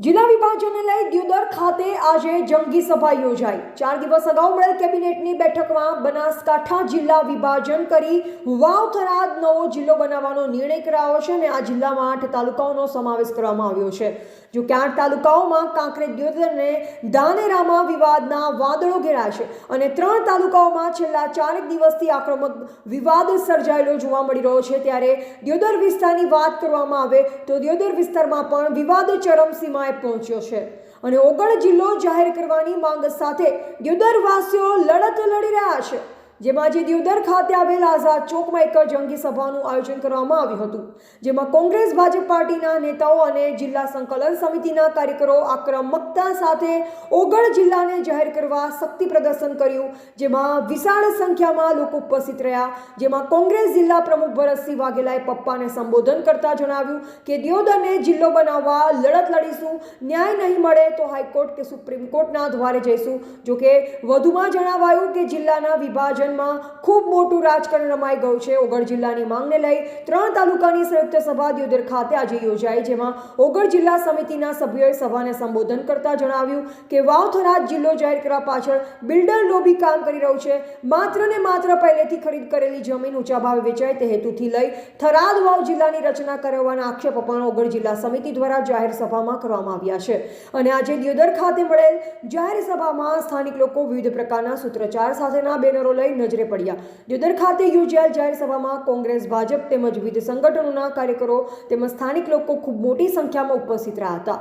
જિલ્લા વિભાજનને લઈ દિયોદર ખાતે આજે જંગી સભા યોજાઈ। 4 દિવસ અગાઉ મળેલ કેબિનેટની બેઠકમાં બનાસકાંઠા જિલ્લા વિભાજન કરી વાવ થરાદ નવો જિલ્લો બનાવવાનો નિર્ણય કરાયો છે અને આ જિલ્લામાં 8 તાલુકાઓનો સમાવેશ કરવામાં આવ્યો છે। જો કે 8 તાલુકાઓમાં કાંકરેજ, દિયોદર અને ધાનેરામાં વિવાદના વાદળો ઘેરાય છે અને 3 તાલુકાઓમાં છેલ્લા 4 દિવસથી આક્રમક વિવાદ સર્જાયેલો જોવા મળી રહ્યો છે। ત્યારે દિયોદર વિસ્તારની વાત કરવામાં આવે તો દિયોદર વિસ્તારમાં પણ વિવાદ ચરમસીમાએ પહોંચ્યો છે અને ઓગળ જિલ્લો જાહેર કરવાની માંગ સાથે દિયોદર વાસીઓ લડત લડી રહ્યા છે। જેમાં આજે દિયોદર ખાતે આવેલ આઝાદ ચોકમાં એક જંગી સભાનું આયોજન કરવામાં આવ્યું હતું, જેમાં કોંગ્રેસ ભાજપ પાર્ટીના નેતાઓ અને જિલ્લા સંકલન સમિતિના કાર્યકરો આક્રમકતા સાથે ઓગળ જિલ્લાને જાહેર કરવા શક્તિ પ્રદર્શન કર્યું, જેમાં વિશાળ સંખ્યામાં લોકો ઉપસ્થિત રહ્યા। જેમાં કોંગ્રેસ જિલ્લા પ્રમુખ ભરતસિંહ વાઘેલાએ પપ્પાને સંબોધન કરતા જણાવ્યું કે દિયોદરને જિલ્લો બનાવવા લડત લડીશું, ન્યાય નહીં મળે તો હાઈકોર્ટ કે સુપ્રીમ કોર્ટના દ્વારે જઈશું। જો કે વધુમાં જણાવાયું કે જિલ્લાના વિભાજન ખૂબ મોટું રાજકારણ રમાઈ ગયું છે। ઓગળ જિલ્લાની માંગને લઈ 3 તાલુકાની સંયુક્ત સભા દિયોદર ખાતે આજે યોજાઈ, જેમાં ઓગળ જિલ્લા સમિતિના સભ્યોએ સભાને સંબોધન કરતા જણાવ્યું કે વાવ થરાદ જિલ્લો જાહેર કરવા પાછળ બિલ્ડર લોબી કામ કરી રહ્યું છે। માત્ર ને માત્ર પહેલેથી ખરીદ કરેલી જમીન ઊંચા ભાવે વેચાય તે હેતુથી લઈ થરાદ વાવ જિલ્લાની રચના કરવાના આક્ષેપો પણ ઓગળ જિલ્લા સમિતિ દ્વારા જાહેર સભામાં કરવામાં આવ્યા છે અને આજે દિયોદર ખાતે મળેલ જાહેર સભામાં સ્થાનિક લોકો વિવિધ પ્રકારના સૂત્રોચ્ચાર સાથેના બેનરો લઈ નજરે પડ્યા। દિયોદર ખાતે યોજાયેલ જાહેર સભામાં કોંગ્રેસ, ભાજપ તેમજ વિવિધ સંગઠનોના કાર્યકરો તેમજ સ્થાનિક લોકો ખૂબ મોટી સંખ્યામાં ઉપસ્થિત રહ્યા હતા।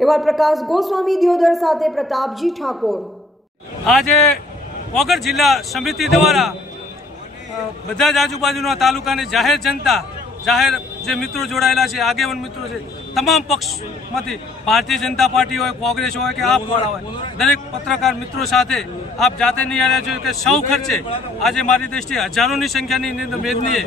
એવા પ્રકાશ ગોસ્વામી દિયોદર સાથે પ્રતાપજી ઠાકોર। આજે ઓગળ જિલ્લા સમિતિ દ્વારા બધા જ આજુબાજુના તાલુકાની જાહેર જનતા, જાહેર જે મિત્રો જોડાયેલા છે, આગેવાન મિત્રો છે, તમામ પક્ષમાંથી ભારતીય જનતા પાર્ટી હોય, કોંગ્રેસ હોય કે આપ વાળા હોય, દરેક પત્રકાર મિત્રો સાથે આપ જાતે નહીં આવ્યા છો કે સૌ ખર્ચે આજે મારી દ્રષ્ટિએ હજારોની સંખ્યાની મેદનીએ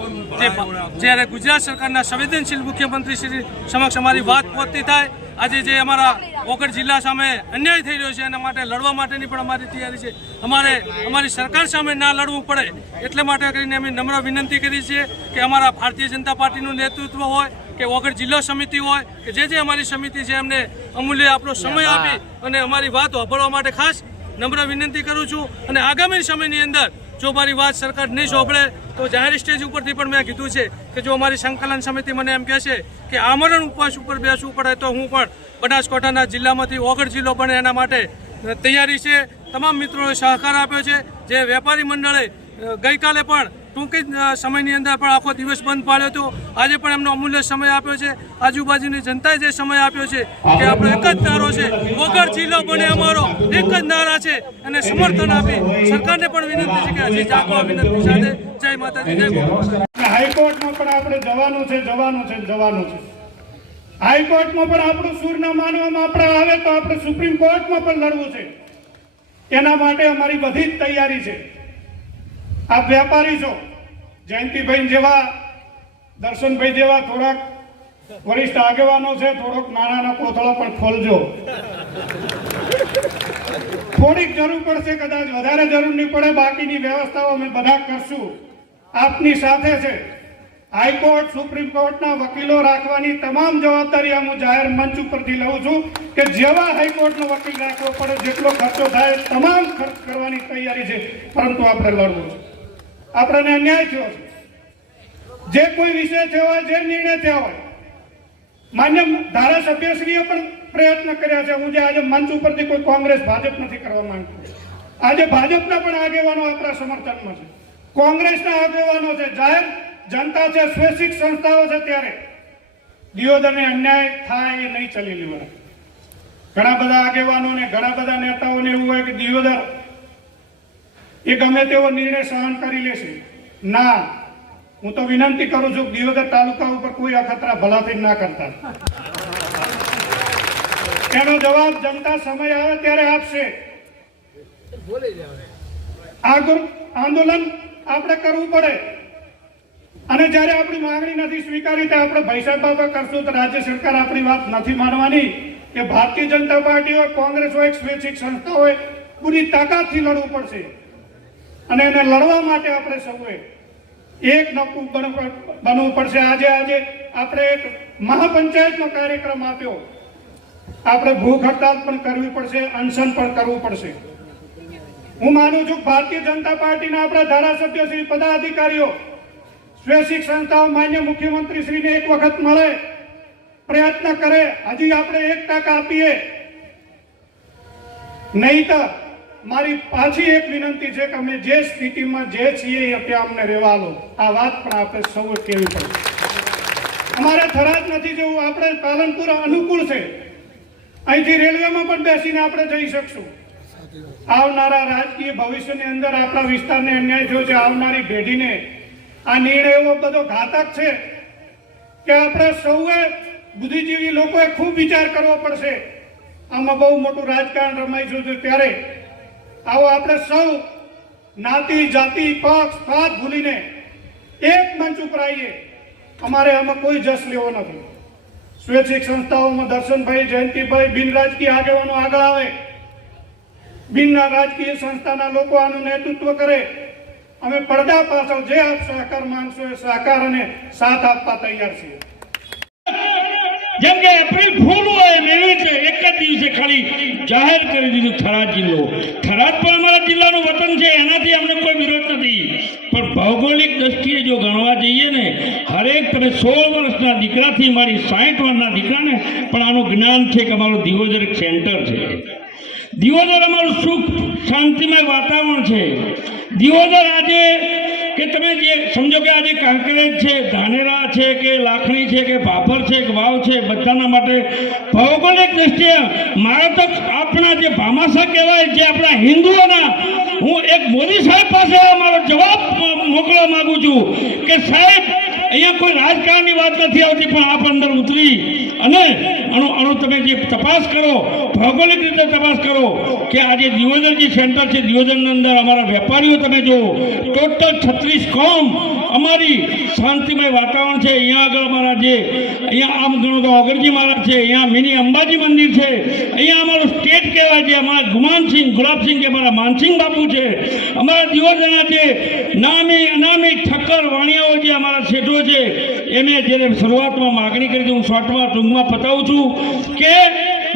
જ્યારે ગુજરાત સરકારના સંવેદનશીલ મુખ્યમંત્રી શ્રી સમક્ષ અમારી વાત પહોંચતી થાય, આજે જે અમારા ઓગળ જિલ્લા સામે અન્યાય થઈ રહ્યો છે એના માટે લડવા માટેની પણ અમારી તૈયારી છે। અમારી સરકાર સામે ના લડવું પડે એટલે માટે કરીને અમે નમ્ર વિનંતી કરી છે કે અમારા ભારતીય જનતા પાર્ટીનું નેતૃત્વ હોય કે ઓગળ જિલ્લા સમિતિ હોય કે જે અમારી સમિતિ છે એમને અમૂલ્ય આપણો સમય આપી અને અમારી વાત સાંભળવા માટે ખાસ નમ્ર વિનંતી કરું છું। અને આગામી સમયની અંદર જો મારી વાત સરકાર નહીં સાંભળે તો જાહેર સ્ટેજ ઉપરથી પણ મેં કીધું છે કે જો અમારી સંકલન સમિતિ મને એમ કહેશે કે આમરણ ઉપવાસ ઉપર બેસવું પડે તો હું પણ બનાસકાંઠાના જિલ્લામાંથી ઓગળ જિલ્લો બને એના માટે તૈયારી છે। તમામ મિત્રોએ સહકાર આપ્યો છે। જે વેપારી મંડળે ગઈકાલે પણ ટૂંક જ સમયની અંદર પણ આખો દિવસ બંધ પાડ્યો હતો, આજે પણ એમનો અમૂલ્ય સમય આપ્યો છે। આજુબાજુની જનતાએ જે સમય આપ્યો છે કે આપણો એક જ નારો છે, ઓગળ જિલ્લો બને અમારો, એક જ નારા છે અને સમર્થન આપી સરકારને પણ વિનંતી છે કે હજી જાગવા વિનંતી સાથે જય માતાજી, જય ગોપાલ। હાઈકોર્ટમાં પણ આપણે જવાનું છે। હાઈકોર્ટમાં પણ આપણું સૂર ના માનવામાં આપણે આવે તો આપણે સુપ્રીમ કોર્ટમાં પણ લડવું છે। એના માટે અમારી બધી જ તૈયારી છે। આપ વેપારી છો, જયંતિભાઈ જેવા, દર્શનભાઈ જેવા થોડાક વરિષ્ઠ આગેવાનો છે, થોડોક નાના કોથળો પણ ખોલજો। થોડીક જરૂર પડશે, કદાચ વધારે જરૂર નહીં પડે, બાકીની વ્યવસ્થાઓ અમે બધા કરશું, આપની સાથે છે। હાઈકોર્ટ, સુપ્રીમ કોર્ટના વકીલો રાખવાની તમામ જવાબદારી હું જાહેર મંચ ઉપરથી લઉં છું કે જેવા હાઈકોર્ટનો વકીલ રાખવો પડે, જેટલો ખર્ચો થાય તમામ ખર્ચ કરવાની તૈયારી છે, પરંતુ આપણે લડવું છે। આપણને અન્યાય થયો છે, જે કોઈ વિષય થયો હોય, જે નિર્ણય થયો હોય, માન્ય ધારાસભ્યશ્રીએ પણ પ્રયત્ન કર્યા છે। હું જે આજે મંચ ઉપરથી કોઈ કોંગ્રેસ, ભાજપ નથી કરવા માંગતો, આજે ભાજપના પણ આગેવાનો આપણા સમર્થનમાં છે, કોંગ્રેસના આગેવાનો છે, જાહેર જનતા છે, સ્વૈચ્છિક સંસ્થાઓ છે। ત્યારે દિયોદરને અન્યાય થાય એ નહીં ચલી લેવાય। ઘણા બધા આગેવાનોને, ઘણા બધા નેતાઓને એવું હોય કે દિયોદર એ ગમે તેવો નિર્ણય સહન કરી લેશે। ના, હું તો વિનંતી કરું છું કે દિયોદર તાલુકા ઉપર કોઈ અખતરા ભલાથી ના કરતા। એનો જવાબ જનતા સમય આવે ત્યારે આપશે। આંદોલન આપણે કરવું પડે અને જ્યારે આપણી માંગણી નથી સ્વીકારી તો આપણે ભાઈસાબ બાબા કરશું તો રાજ્ય સરકાર આપણી વાત નથી માનવાની। કે ભારતીય જનતા પાર્ટી હોય, કોંગ્રેસ હોય, સ્વૈચ્છિક સંસ્થા હોય, પૂરી તાકાતથી લડવું પડશે અને એને લડવા માટે આપણે સૌએ એક નક્કું બનવું પડશે। આજે આપણે એક મહાપંચાયતનો કાર્યક્રમ આપ્યો આપણે ભૂખ હડતાલ પણ કરવી પડશે, અનશન પણ કરવું પડશે. હું માનું છું કે ભારતીય જનતા પાર્ટીના આપણા ધારાસભ્યો શ્રી, પદાધિકારીઓ, સ્વૈચ્છિક સંસ્થાઓ માન્ય મુખ્યમંત્રી શ્રીને એક વખત મળે, પ્રયત્ન કરે. હજી આપણે 1% આપીએ, નહીતર મારી પાછી એક વિનંતી છે કે અમે જે સ્થિતિમાં જે છીએ ત્યાં અમને રહેવા લો. આ વાત પણ આપણે સૌએ કહેવી પડશે. અમારે થરાદ નથી જવું, આપણે પાલનપુર અનુકૂળ છે. અહીંથી રેલવેમાં પણ બેસીને આપણે જઈ શકશું. આવનારા રાજકીય ભવિષ્યની અંદર આપણા વિસ્તારને અન્યાય થયો છે. આવનારી પેઢીને આ નિર્ણય એવો બધો ઘાતક છે કે આપણે સૌએ બુદ્ધિજીવી લોકોએ ખૂબ વિચાર કરવો પડશે. આમાં બહુ મોટું રાજકારણ રમાઈ છે. ત્યારે આવો આપણે સૌ જ્ઞાતિ, જાતિ, પક્ષ, પાત ભૂલીને એક મંચ ઉપર આવીએ. અમારે આમાં કોઈ જશ લેવો નથી. સ્વૈચ્છિક સંસ્થાઓમાં દર્શનભાઈ, જયંતિભાઈ, બિન રાજકીય આગેવાનો આગળ આવે, બિન રાજકીય સંસ્થાના લોકો આનું નેતૃત્વ કરે. અમે પડદા પાછળ જે આપ સહકાર માંગશો એ સહકાર અને સાથ આપવા તૈયાર છીએ. જેમ કે એપ્રિલ ફૂલ હોય એવી રીતે એક જ દિવસે ખાલી જાહેર કરી દીધું થરાદ જિલ્લો. થરાદ પણ અમારા જિલ્લાનું વતન છે, એનાથી અમને કોઈ વિરોધ નથી. પણ ભૌગોલિક દ્રષ્ટિએ જો ગણવા જઈએ ને, હરેક તમે 16 વર્ષના દીકરાથી મારી 60 વર્ષના દીકરાને પણ આનું જ્ઞાન છે કે અમારું દિયોદર એક સેન્ટર છે. દિયોદર અમારું સુખ શાંતિમય વાતાવરણ છે. દિયોદર આજે કે તમે જે સમજો કે આજે કાંકરેજ છે, ધાનેરા છે, કે લાખણી છે, કે ભાભર છે, કે વાવ છે, બધાના માટે ભૌગોલિક દ્રષ્ટિએ મારે તો આપણા જે ભામાસા કહેવાય, જે આપણા હિન્દુઓના, હું એક મોદી સાહેબ પાસે મારો જવાબ મોકલવા માંગુ છું કે સાહેબ અહીંયા કોઈ રાજકારણની વાત નથી આવતી, પણ આપ અંદર ઉતરી અને આનું તમે જે તપાસ કરો, ભૌગોલિક રીતે તપાસ કરો કે આજે દિયોદર જે સેન્ટર છે, દિયોદરની અંદર અમારા વેપારીઓ તમે જુઓ, ટોટલ 36 કોમ અમારી શાંતિમય વાતાવરણ છે. અહીંયા આગળ અમારા જે અહીંયા આમ ગણો તો ઓગરજી મહારાજ છે, અહીંયા મિની અંબાજી મંદિર છે, અહીંયા અમારું સ્ટેટ કહેવાય છે, અમારા ગુમાનસિંહ, ગુલાબસિંહ કે અમારા માનસિંહ બાપુ છે, અમારા દિયોદરના જે નામી અનામી ઠક્કર વાણિયાઓ જે અમારા શેઠો છે, એમે જ્યારે શરૂઆતમાં માગણી કરી હતી, હું શોર્ટમાં ટૂંકમાં પતાવું છું કે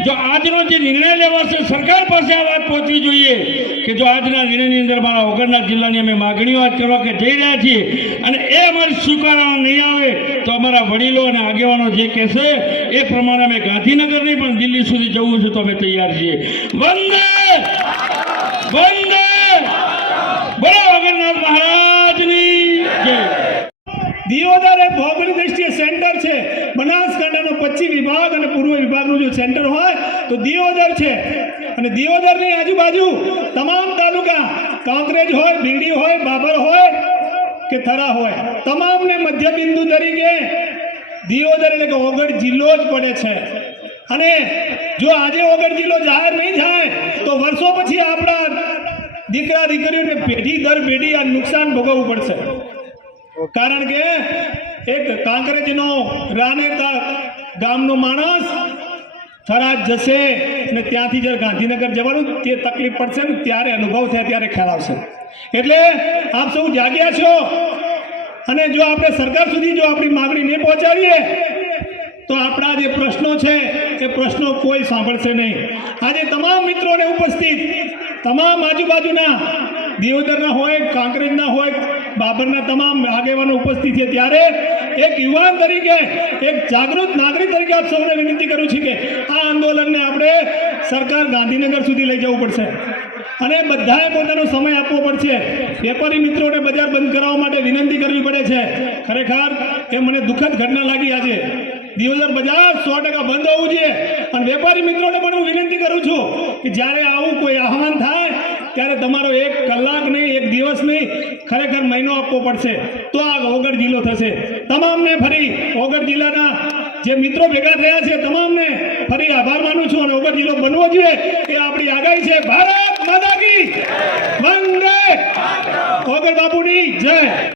જો આજનો જે નિર્ણય લેવાશે, સરકાર પાસે આ વાત પહોંચવી જોઈએ કે જો આજના નિર્ણયની અંદર મારા વગરના જિલ્લાની અમે માગણીઓ આજ કરવા કે જઈ રહ્યા છીએ અને એ અમારી સ્વીકારવામાં નહીં આવે તો અમારા વડીલો અને આગેવાનો જે કહેશે એ પ્રમાણે અમે ગાંધીનગર નહીં પણ દિલ્હી સુધી જવું છે તો અમે તૈયાર છીએ. વંદે વંદે બોલો વગરનાથ મહારાજની જય. દિયોદર એ ભૌગોલિક દ્રષ્ટિએ સેન્ટર છે. બનાસકાંઠાનો પશ્ચિમ વિભાગ અને પૂર્વ વિભાગનું જો સેન્ટર હોય તો દિયોદર છે. અને દિયોદરની આજુબાજુ તમામ તાલુકા, કાંકરેજ હોય, બિરડી હોય, બાબર હોય કે થરા હોય, તમામને મધ્ય બિંદુ તરીકે દિયોદર એટલે કે ઓગળ જિલ્લો જ પડે છે. અને જો આજે ઓગળ જિલ્લો જાહેર નહીં થાય તો વર્ષો પછી આપણા દીકરા દીકરીઓને પેઢી દર પેઢી આ નુકસાન ભોગવવું પડશે. કારણ કે એક કાંકરેજનો રાનેતા ગામનો માણસ થરાદ જશે અને ત્યાંથી જ્યારે ગાંધીનગર જવાનું તે તકલીફ પડશે ને ત્યારે અનુભવ થાય ત્યારે ખ્યાલ આવશે. એટલે આપ સૌ જાગ્યા છો અને જો આપણે સરકાર સુધી જો આપણી માગણી નહીં પહોંચાડીએ તો આપણા જે પ્રશ્નો છે એ પ્રશ્નો કોઈ સાંભળશે નહીં. આજે તમામ મિત્રોને ઉપસ્થિત, તમામ આજુબાજુના દિયોદરના હોય, કાંકરેજના હોય, બાબરના તમામ આગેવાનો ઉપસ્થિત છે. ત્યારે એક યુવાન તરીકે, એક જાગૃત નાગરિક તરીકે આપ સૌને વિનંતી કરું છું કે આ આંદોલનને આપણે સરકાર ગાંધીનગર સુધી લઈ જવું પડશે અને બધાએ પોતાનો સમય આપવો પડશે. વેપારી મિત્રોને બજાર બંધ કરાવવા માટે વિનંતી કરવી પડે છે. ખરેખર એ મને દુઃખદ ઘટના લાગી. આજે દિયોદર બજાર 100% બંધ હોવું જોઈએ. અને વેપારી મિત્રોને પણ હું વિનંતી કરું છું કે જ્યારે આવું કોઈ આહવાન થાય ત્યારે તમારો 1 કલાક નહીં, 1 દિવસ નહીં, ખરેખર મહિનો આપવો પડશે તો આ ઓગળ જિલ્લો થશે. તમામને ફરી ઓગળ જિલ્લાના જે મિત્રો ભેગા થયા છે તમામને ફરી આભાર માનું છું. અને ઓગળ જિલ્લો બનવો જોઈએ એ આપણી આગાહી છે. ભારત માતા કી વંદે. ઓગળ બાપુની જય.